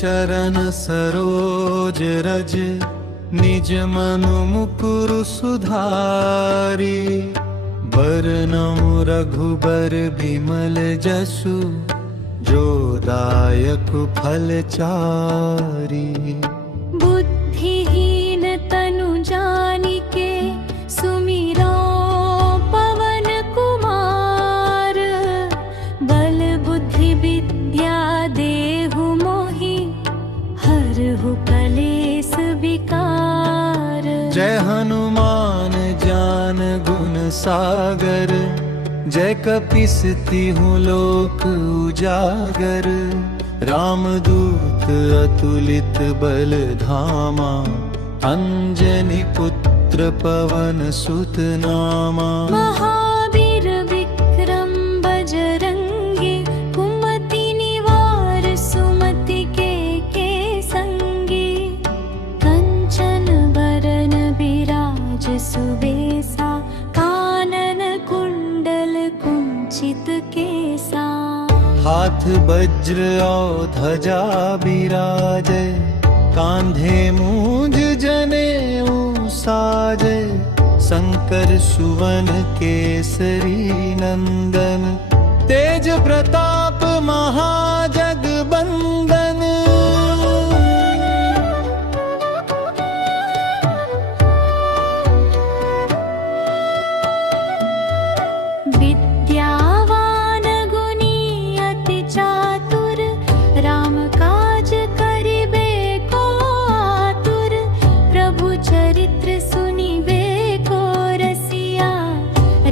चरण सरोज रज निज मनु मुकुर सुधारी। बरनउँ रघुबर बिमल जसु जो दायक फल चारी। बुद्धिहीन तनु जानिके सुमिरो पवन कुमार। बल बुद्धि विद्या देहु मोहि हरहु कलेस विकार। जय हनुमान ज्ञान गुण सागर जय कपीस तिहुँ लोक उजागर। रामदूत अतुलित बल धामा अंजनी पुत्र पवन सुत नामा। महावीर विक्रम बजरंगी कुमति निवार सुमति के संगी। कंचन बरन बिराज सुबेसा कानन कुंडल कुंचित केसा। हाथ वज्र और ध्वजा बिराजे कांधे मूंज जनेऊ साजे। शंकर सुवन केसरी नंदन तेज प्रताप महाजगबंदन। विद्यावान गुणी अति चातुर राम काज करिबे को आतुर। प्रभु चरित्र सुनिबे को रसिया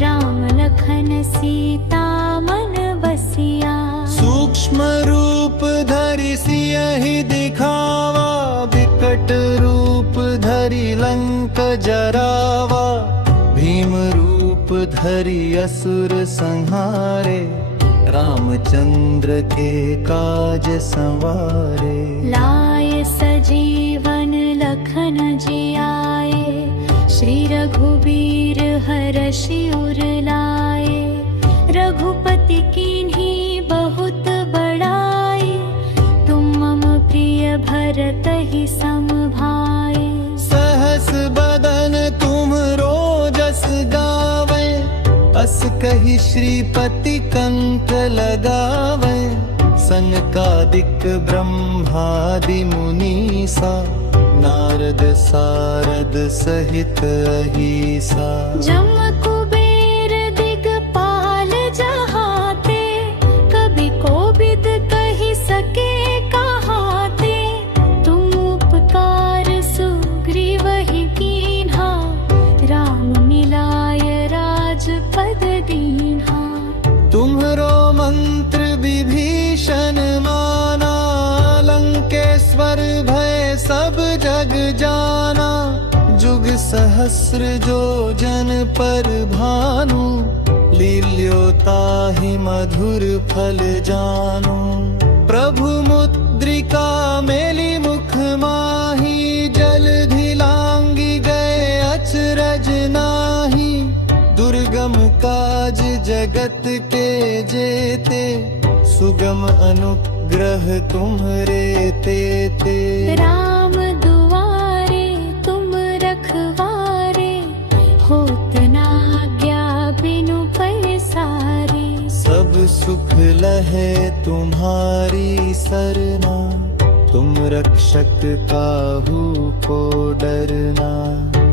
राम लखन सीता मन बसिया। सूक्ष्म रूप धरि सियहि दिखावा विकट रूप धरि लंक जरावा। भीम रूप धरि असुर संहारे रामचंद्र के काज संवारे। लाय सजीवन लखन जियाए श्री रघुबीर हरषि उर लाए। रघुपति कीन्ही बहुत बड़ाई तुम मम प्रिय भरतहि सम भाई। सहस बदन तुम रोजस गावे अस कहि श्रीपति कंठ लगावे। सनकादिक ब्रह्मादि मुनीसा नारद सारद सहित अहीसा। जम कुबेर दिगपाल जहाते कभी कोविद कहि सके कहाते। तुम उपकार सुग्रीवहि कीन्हा राम मिलाय राजपद दीन्हा। तुम्हरो मंत्र विभीषण माना लंकेश्वर भय सब जग जाना। जुग सहस्र जो जन पर भानु लील्योताहि मधुर फल जानु। प्रभु मुद्रिका मेली मुख माही जलधि लांगी गए अचरज नाही। दुर्गम काज जगत के जेते सुगम अनुग्रह तुम्हरे तेते। राम दुआरे तुम रखवारे होत न आज्ञा बिनु पैसारे। सब सुख लहे तुम्हारी सरना तुम रक्षक काहू को डरना।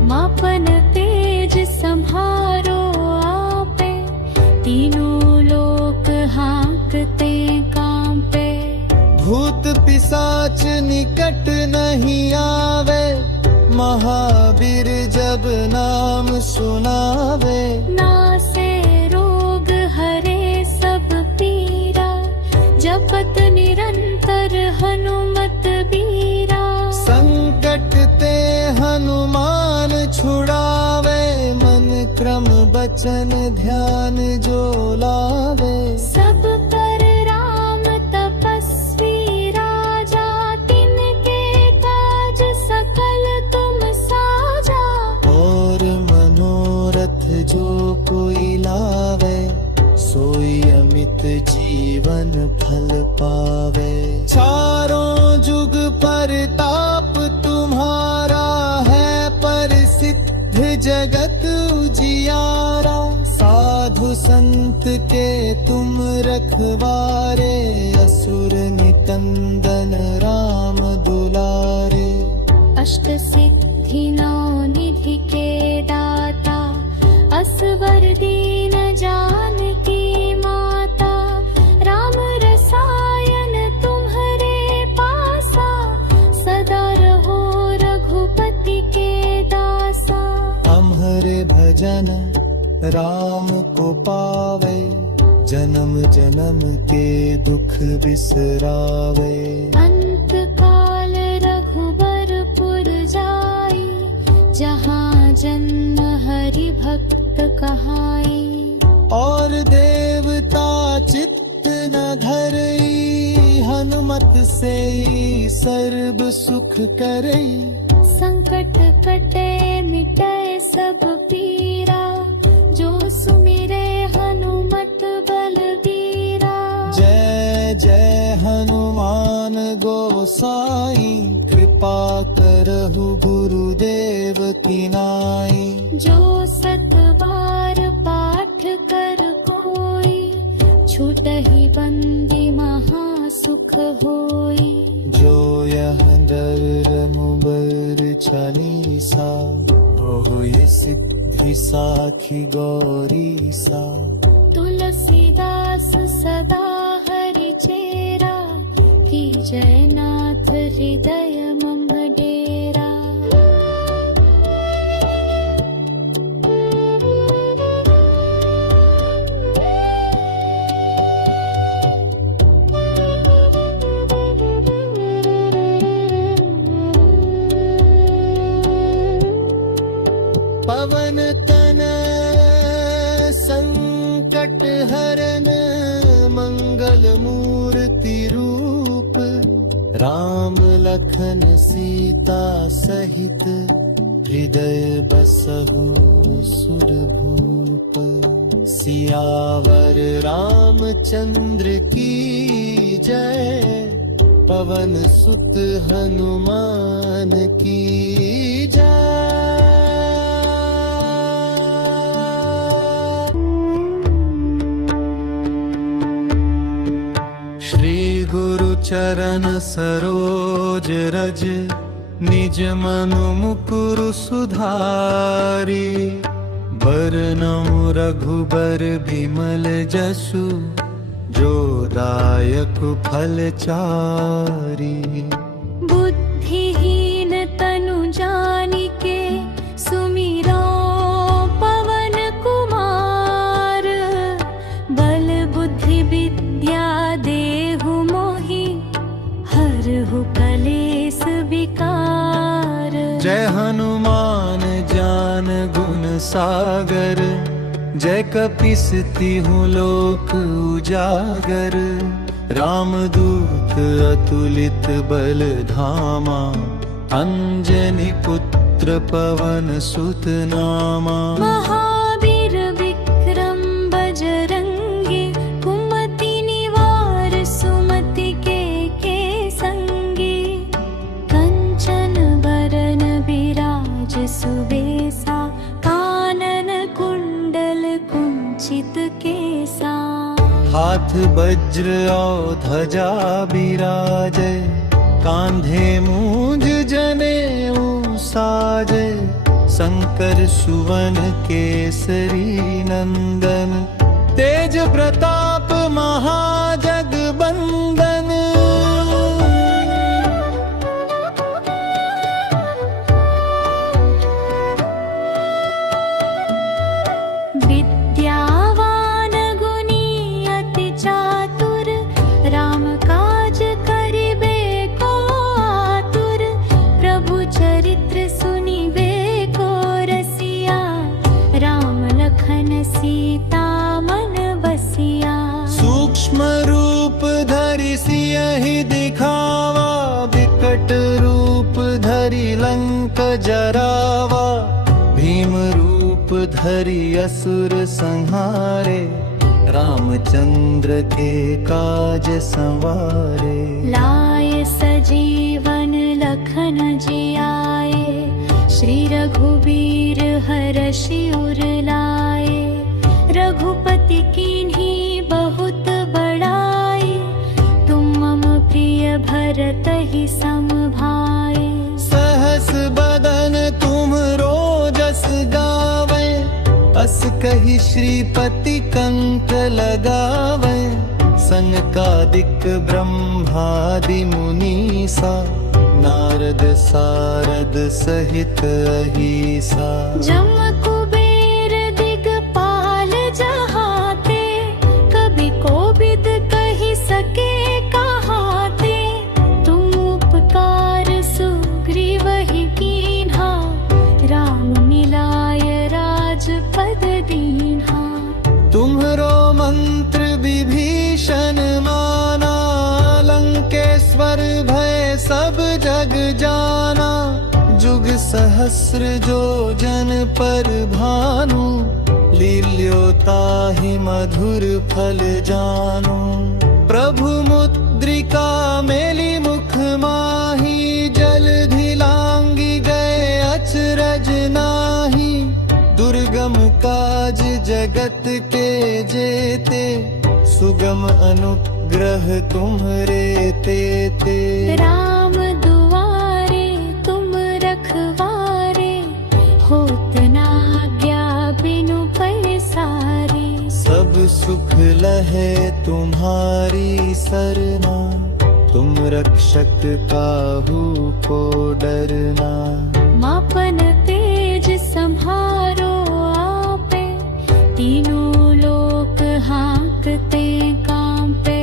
मापन तेज सम्हारो आपे तीनों लोक हाँकते कांपे। भूत पिशाच निकट नहीं आवे महावीर जब नाम सुनावे। नासे रोग हरे सब पीरा जपत निरंतर हनुमत बीरा। संकट ते हनुमान छुड़ावे मन क्रम बचन ध्यान जो लावे। सब पर राम तपस्वी राजा तिनके काज सकल तुम साजा। और मनोरथ जो कोई लावे सोई अमित जीवन भजन फल पावे। चारों जुग परताप तुम्हारा है, प्रसिद्ध जगत उजियारा। साधु संत के तुम रखवारे, असुर निकंदन राम दुलारे। अष्ट सिद्धि नौ निधि के दाता, असवर दीन जानकी माता। राम रसायन तुम्हारे पासा, सदा रहो रघुपति के दासा। हमारे भजन राम को पावे, जन्म जन्म के दुख बिसरावे। अंत काल रघुबरपुर जाई, जहाँ जन्म हरि भक्त कहाई। और देवता चित्त न धरई, हनुमत से सर्व सुख करई। संकट कटे मिटे सब पीरा, जो सुमिरे हनुमत बलबीरा। जय जय हनुमान गोसाई, कृपा करहु गुरुदेव की नाई। जो सत बार पाठ कर कोई, छूटहि बंदी महा सुख होई। जो यह मुबर चालीसा, होय सिद्धि साखी गौरी सा। तुलसीदास सदा हरि चेरा, की जयनाथ हृदय मम डेरा। पवन तनय संकट हरन, मंगल मूर्ति रूप। राम लखन सीता सहित, हृदय बसहु सुरभूप। सियावर रामचंद्र की जय, पवन सुत हनुमान की जय। गुरु चरण सरोज रज, निज मनु मुकुर सुधारी। बरनउँ रघुबर बिमल जसु, जो दायक फल चारी। बुद्धिहीन तनु जानिके, सुमिरो पवन कुमार। बल बुद्धि विद्या देहु मोहि, हरहु कलेस विकार। जय हनुमान ज्ञान गुण सागर, जय कपीस तिहुँ लोक उजागर। रामदूत अतुलित बल धामा, अंजनी पुत्र पवन सुत नामा। महावीर विक्रम बजरंगी, कुमति निवार सुमति के संगी। कंचन बरन विराज सुबेसा, कानन कुंडल कुंचित केसा। हाथ वज्र और ध्वजा बिराजे, कांधे मूंज जनेऊ साजे। शंकर सुवन केसरी नंदन, तेज प्रताप महाजगबंदन। विद्यावान गुणी अति चातुर, राम काज करिबे को आतुर। प्रभु चरित्र सुनिबे को रसिया, राम लखन सीता मन बसिया। सूक्ष्म रूप धरि सियहि दिखावा, विकट रूप धरि लंक जरावा। भीम रूप धरि असुर संहारे, रामचंद्र के काज संवारे। लाए सजीवन लखन जियाए, श्री रघुबीर हरषि उर लाए। रघुपति कीन्ही बहुत बड़ाई, तुम मम प्रिय भरत ही सम भाई। सहस बदन तुम रोजस गावे, अस कहि श्रीपति कंठ लगावे। सनकादिक ब्रह्मादि मुनीसा, नारद सारद सहित अहीसा। जम कुबेर दिगपाल जहाते, कभी कोबिद कहि सके कहाते। तुम उपकार सुग्रीवहि कीन्हा, राम मिलाय राजपद दीन्हा। तुम्हरो मंत्र विभीषण माना, लंकेश्वर भय सब जग जाना। जुग सहस्र जो जन पर भानु, लील्योताहि मधुर फल जानु। प्रभु मुद्रिका मेली मुख माही, जलधि लांघि गए अचरज नाहि। दुर्गम काज जगत के जेते, सुगम अनुग्रह तुम्हरे तेते। राम दुआरे तुम रखवारे, होत न आज्ञा बिनु पैसारे। सब सुख लहे तुम्हारी सरना, तुम रक्षक काहू को डरना। मापन तेज सम्हारो आपे, तीनों लोक हाँकते कांपे।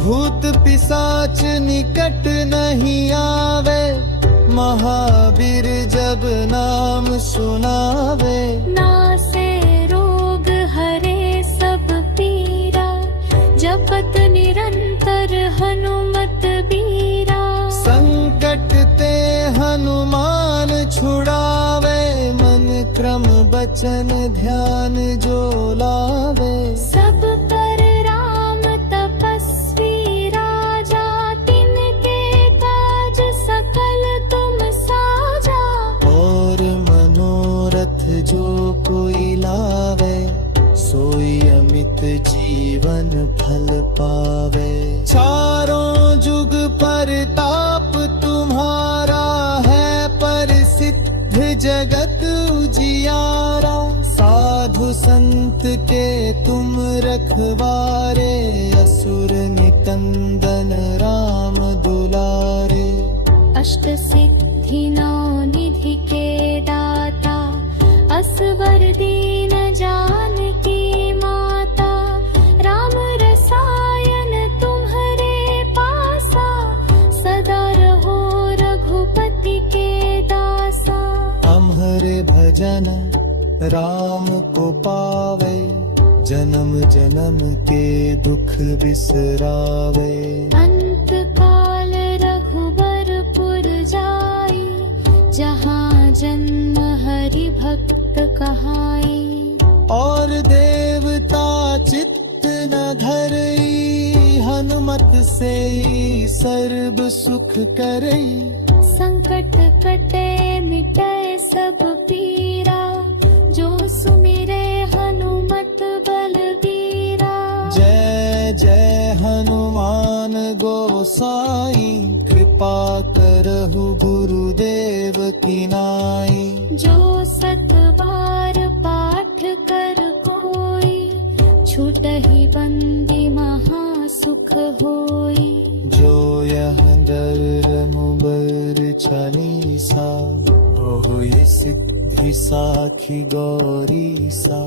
भूत पिशाच निकट नहीं आवे, महावीर जब नाम सुनावे। नासे रोग हरे सब पीरा, जपत निरंतर हनुमत बीरा। संकट ते हनुमान छुड़ावे, मन क्रम बचन ध्यान जो लावे। सब पर राम तपस्वी राजा, तिनके काज सकल तुम साजा। और मनोरथ जो कोई लावे, सोई अमित जीवन फल पावे। चारों जुग परताप तुम्हारा है, प्रसिद्ध जगत उजियारा। साधु संत के तुम रखवारे, असुर निकंदन राम दुलारे। अष्ट सिद्धि नौ निधि के दाता, असवर दीन जानकी माता। राम रसायन तुम्हरे पासा, सदा रहो रघुपति के दासा। हमारे भजन राम को पावे, जन्म जन्म के दुख बिसरावे। अंत काल रघुबर पुर जाई, जहाँ जन्म हरि भक्त कहाई। और देवता चित्त न धरई, हनुमत से सर्व सुख करई। संकट कटे मिटे सब पीरा, जो सुमिरे हनुमत बलबीरा। जय जय हनुमान गोसाई, कृपा करहु गुरुदेव की नाई। जो सत बार पाठ कर कोई, छूटहि बंदी महा सुख होई। जो यह दर मुबर चालीसा, होय सिद्धि साखी गौरी सा।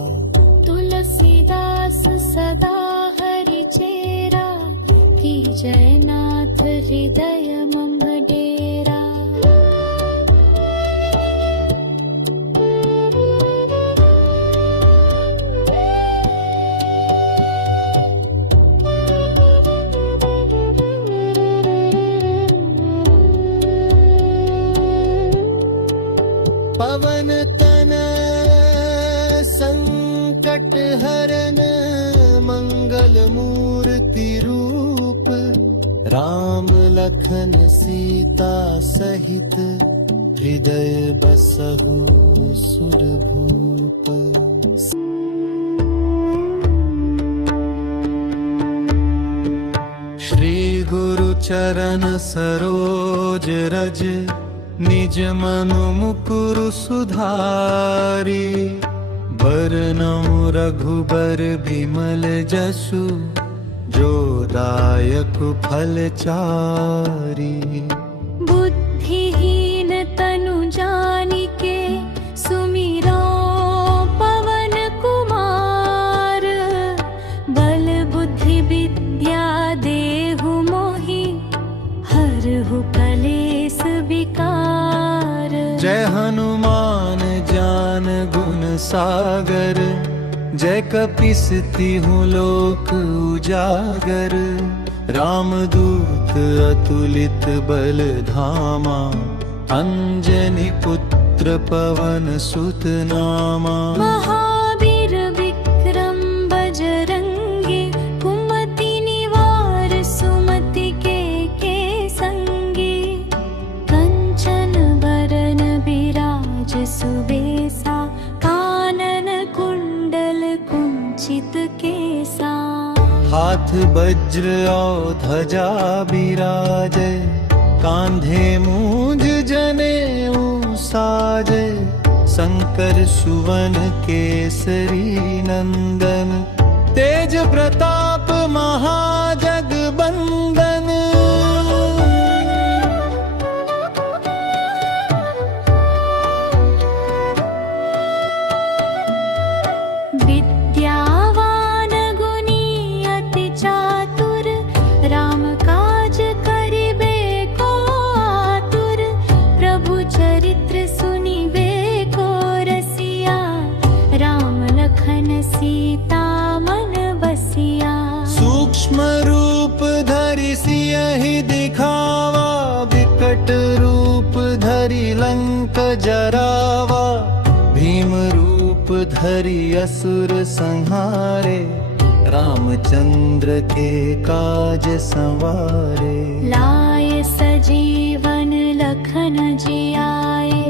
तुलसीदास सदा हरि चेरा, की जयनाथ हृदय मम डेरा। पवन तनय संकट हरन, राम लखन सीता सहित हृदय बसहु सुरभूप। श्री गुरु चरण सरोज रज निज मनु मुकुरु सुधारी। बरनउँ रघुबर बिमल जसु जो दायक फल चारी। बुद्धिहीन तनु जानिके सुमिरो पवन कुमार। बल बुद्धि विद्या देहु मोहि हरहु कलेस विकार। जय हनुमान ज्ञान गुण सागर। जय कपीस तिहुँ लोक उजागर। रामदूत अतुलित बल धामा। अंजनी पुत्र पवन सुत नामा। महावीर विक्रम बजरंगी। कुमति निवार सुमति के संगी। कंचन बरन बिराज सुबेसा। कानन कुंडल कुंचित केसा। हाथ वज्र और ध्वजा बिराजे। कांधे मूंज जनेऊ साजे। शंकर सुवन केसरी नंदन। तेज प्रताप महाजगबंदन। विद्यावान गुणी अति चातुर। राम काज करिबे को आतुर। प्रभु चरित्र सुनिबे को रसिया। राम लखन सीता मन बसिया। सूक्ष्म रूप धरि सियहि दिखावा। विकट रूप धरि लंक जरावा। भीम रूप धरि असुर संहारे। रामचंद्र के काज संवारे। लाय सजीवन लखन जियाए।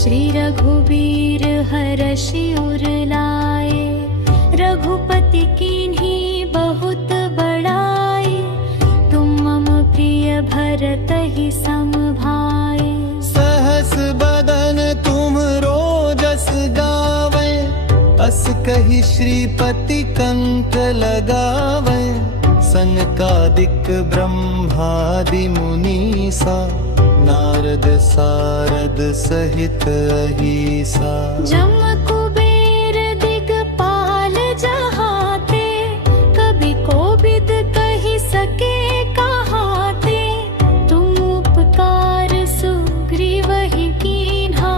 श्री रघुबीर हरषि उर लाए। रघुपति कीन्ही बहुत बड़ाई। तुम मम प्रिय भरत ही सम भाई। सहस बदन तुम रोजस गावे। अस कहि श्रीपति कंठ लगावे। सनकादिक ब्रह्मादि मुनीसा। नारद सारद सहित अहीसा। जम कुबेर दिगपाल जहाते। कभी कोविद कहि सके कहाते। तुम उपकार सुग्रीवहि कीन्हा।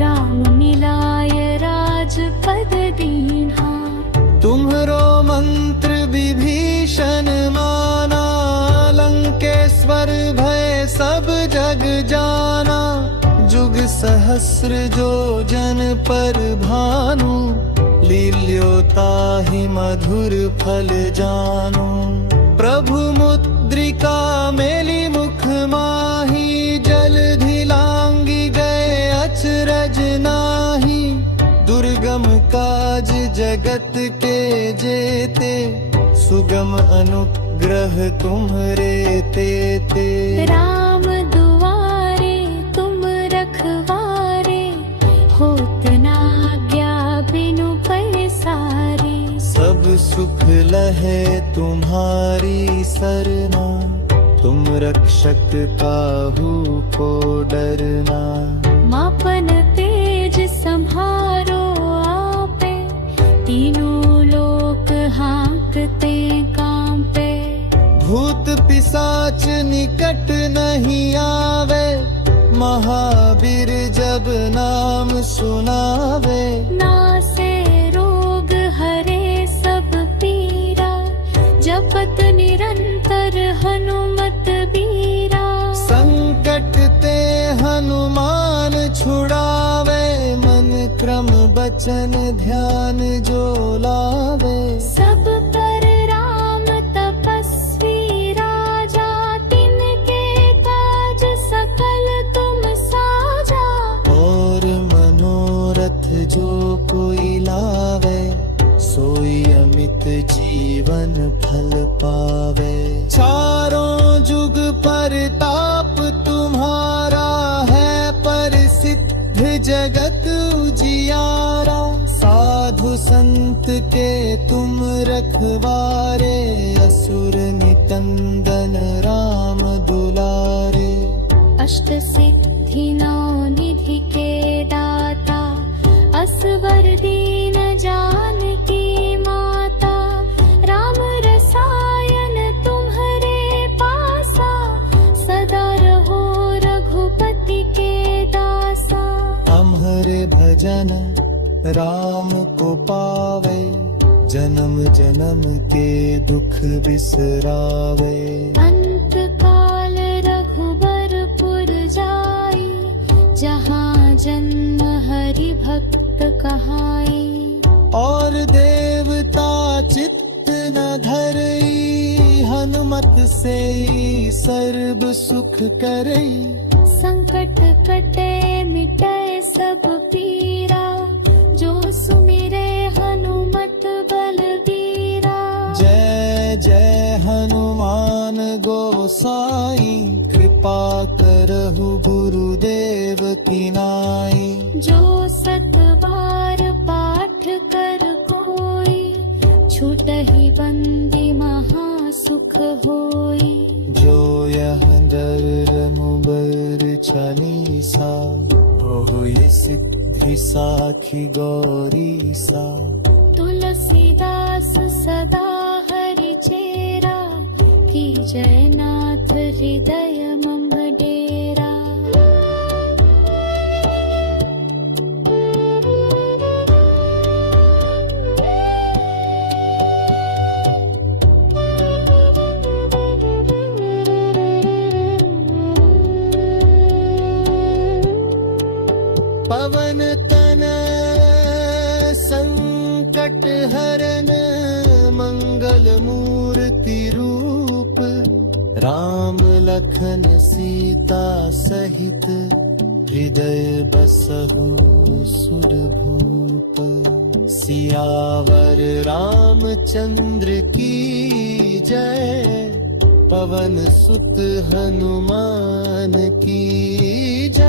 राम मिलाय राजपद दीन्हा। तुम्हरो मंत्र विभीषण माना। लंकेश्वर भय सब जग जाना। जुग सहस्र जो जन पर भानु। लील्योताहि मधुर फल जानु। प्रभु मुद्रिका मेली मुख माही। जलधि लांघि गए अचरज नाही। दुर्गम काज जगत के जेते। सुगम अनुग्रह तुम्हरे तेते। राम दुआरे तुम रखवारे। होत न आज्ञा बिनु पैसारे। सब सुख लहे तुम्हारी सरना। तुम रक्षक काहू को डरना। मापन तेज सम्हारो आपे। तीनों लोक हाँकते कांपे। भूत पिशाच निकट नहीं आवे। महावीर जब नाम सुनावे। नासे रोग हरे सब पीरा। जपत निरंतर हनुमत बीरा। संकट ते हनुमान छुड़ावे। मन क्रम बचन ध्यान जो लावे। सब पर राम तपस्वी राजा। तुम रखवारे, असुर निकंदन राम दुलारे। अष्ट सिद्धि नौ निधि के दाता, असवर दीन जानकी माता। राम रसायन तुम्हारे पासा, सदा रहो रघुपति के दासा। हमारे भजन राम को पावे, जन्म जन्म के दुख बिसरावे। अंत काल रघुबरपुर जाई, जहाँ जन्म हरि भक्त कहाई। और देवता चित्त न धरई, हनुमत से सर्व सुख करई। संकट कटे मिटे सब पीरा, जो सुमिरे हनुमत बलबीरा। जय जय हनुमान गोसाई, कृपा करहु गुरुदेव की नाई। जो सत बार पाठ कर कोई, छूटहि बंदी महा सुख होई। जो यह डर मुबर चालीसा, होय सिद्धि साखी गौरी सा। तुलसीदास सदा हरि चेरा, की जयनाथ हृदय मम डेरा। पवन तनय संकट हरन, मंगल मूर्ति रूप। राम लखन सीता सहित, हृदय बसहु सुरभूप। सियावर रामचंद्र की जय, पवन सुत हनुमान की जय।